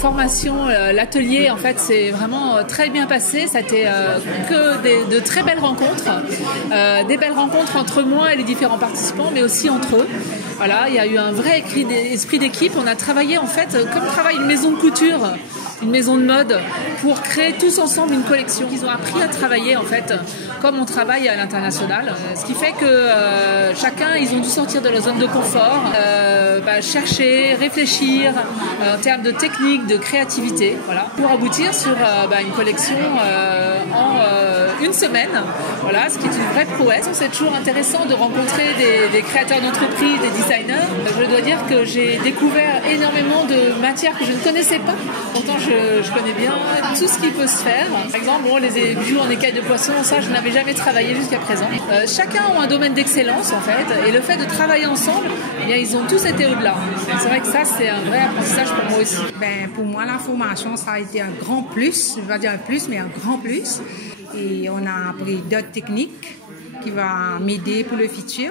formation, l'atelier, en fait, c'est vraiment très bien passé. Ça a été que de très belles rencontres, des belles rencontres entre moi et les différents participants, mais aussi entre eux. Voilà, il y a eu un vrai esprit d'équipe. On a travaillé, en fait, comme travaille une maison de couture, une maison de mode, pour créer tous ensemble une collection. Ils ont appris à travailler, en fait, comme on travaille à l'international. Ce qui fait que chacun, ils ont dû sortir de leur zone de confort, chercher, réfléchir en termes de technique, de créativité, voilà, pour aboutir sur une collection en une semaine. Voilà, ce qui est une vraie prouesse. C'est toujours intéressant de rencontrer des créateurs d'entreprises, des designers. Je dois dire que j'ai découvert énormément de matières que je ne connaissais pas. Pourtant, je connais bien tout ce qui peut se faire. Par exemple, les bijoux en écailles de poisson, ça, je n'avais jamais travaillé jusqu'à présent. Chacun a un domaine d'excellence, en fait, et le fait de travailler ensemble, ils ont tous été au-delà. C'est vrai que ça, c'est un vrai apprentissage pour moi aussi. Pour moi, la formation, ça a été un grand plus. Je ne vais pas dire un plus, mais un grand plus. Et on a appris d'autres techniques qui vont m'aider pour le futur.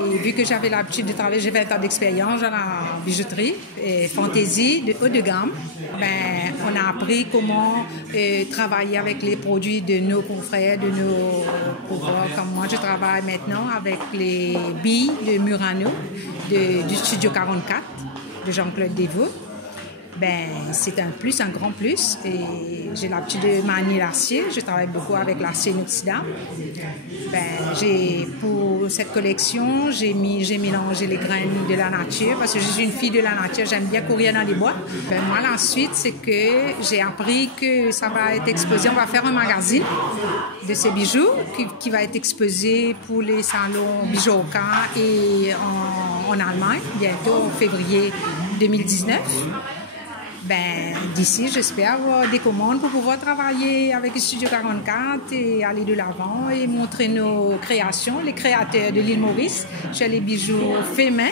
Et vu que j'avais l'habitude de travailler, j'ai 20 ans d'expérience dans la bijouterie et fantaisie de haut de gamme, on a appris comment travailler avec les produits de nos confrères, de nos coureurs. Comme moi, je travaille maintenant avec les billes de Murano, du Studio 44, de Jean-Claude Desvaux. C'est un plus, un grand plus. Et j'ai l'habitude de manier l'acier. Je travaille beaucoup avec l'acier inoxydable. Pour cette collection, j'ai mélangé les graines de la nature parce que je suis une fille de la nature. J'aime bien courir dans les bois. Moi, la suite, c'est que j'ai appris que ça va être exposé. On va faire un magazine de ces bijoux qui va être exposé pour les salons Bijouka et en Allemagne, bientôt en février 2019. D'ici, j'espère avoir des commandes pour pouvoir travailler avec le Studio 44 et aller de l'avant et montrer nos créations, les créateurs de l'île Maurice, chez les bijoux faits main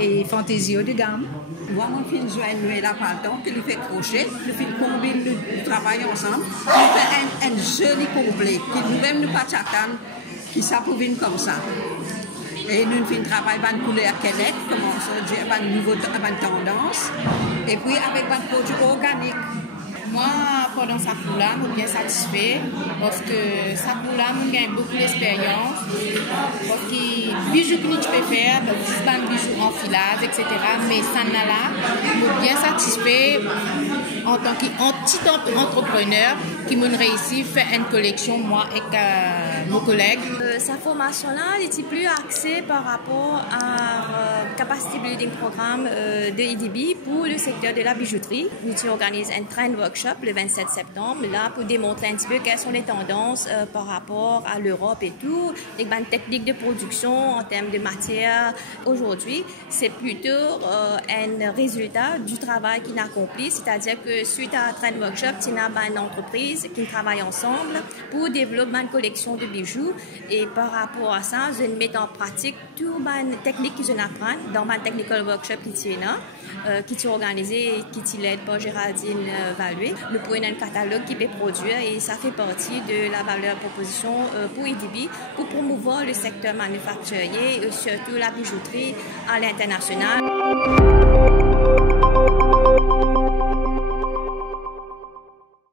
et fantaisie haut de gamme. Moi, mon fils joint la pardon, qui lui fait crochet, le fils combine le travail ensemble, il fait un joli complet, qui nous-mêmes nous pas chacun, qui s'approuvine comme ça. Et nous faisons travail avec une couleur Québec, comment ça dire, avec une nouvelle tendance, et puis avec un produit organique. Moi, pendant ça là, je suis bien satisfait parce que ça là, je gagne beaucoup d'expérience. Parce que les bijoux que tu peux faire, c'est un bijou en filage, etc. Mais ça là, je suis bien satisfait en tant qu'entrepreneur qui m'a réussi à faire une collection, moi et mon collègue. Sa formation-là était plus axée par rapport à Capacity Building Programme de EDB pour le secteur de la bijouterie. Nous organisons un trend workshop le 27 septembre là, pour démontrer un petit peu quelles sont les tendances par rapport à l'Europe et tout, les bonnes techniques de production en termes de matière. Aujourd'hui, c'est plutôt un résultat du travail qu'on a accompli, c'est-à-dire que suite à un trend workshop, il y a une entreprise qui travaille ensemble pour développer une collection de bijoux. Et par rapport à ça, je mets en pratique toutes les techniques que je apprends dans ma technical workshop qui est organisé et qui est led par Géraldine Valué. Nous prenons un catalogue qui peut produire et ça fait partie de la valeur proposition pour EDB pour promouvoir le secteur manufacturier et surtout la bijouterie à l'international.